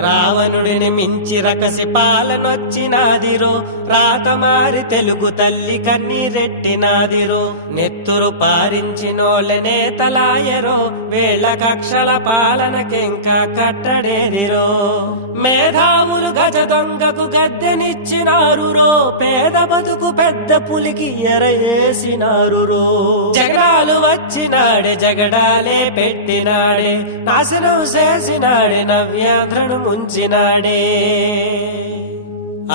రావణుడిని మించి రకసి పాలనొచ్చినాదిరో రాత మారి తెలుగు తల్లి కన్నీరెట్టినాదిరో నెత్తురు పారించినోళ్ళనే తలాయరో వేళ కక్షల పాలనకెంకా కట్టడేదిరో. మేధావులు గజ దొంగకు గద్దెనిచ్చినారు రో. పేద బతుకు పెద్ద పులికి ఎరయేసినారు రో. జగడాలు వచ్చినాడే జగడాలే పెట్టినాడే. నాశనం చేసినాడే నవ్యాంధ్రను ముంచినాడే.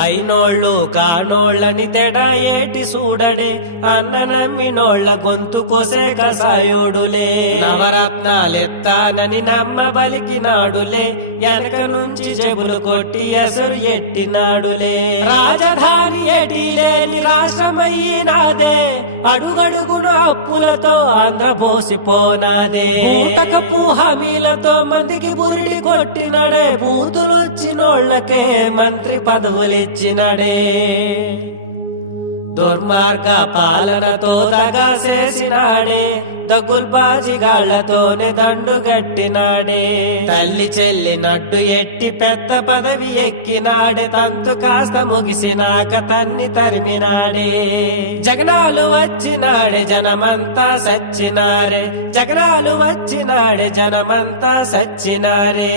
అయినోళ్ళు కానోళ్ళని తెడా ఏటి చూడడే అన్న నమ్మినోళ్ళ గొంతు కొసే కసాయుడులే నవరత్నాలెత్తానని నమ్మ బలికినాడులే. వెనక నుంచి చెబులు కొట్టి ఎసరు ఎట్టినాడులే. రాజధాని ఎటి లేని రాష్ట్రమయ్యినాదే అడుగడుగును అప్పులతో ఆంధ్ర పోసిపోనాదే. పూటకపు హామీలతో మందికి బురిడి కొట్టినడే. బూతులొచ్చినోళ్ళకే మంత్రి పదవులిచ్చినడే. దుర్మార్గ పాలనతో దగా చేసినాడే. దగ్గుల్బాజిగాళ్ళతోనే దండు గట్టినాడే. తల్లి చెల్లి నడ్డు ఎట్టి పెద్ద పదవి ఎక్కినాడే. తంతు కాస్త ముగిసినాక తన్ని తరిమినాడే. జగనాలు వచ్చినాడే జనమంతా సచ్చినారే. జగనాలు వచ్చినాడే జనమంతా సచ్చినారే.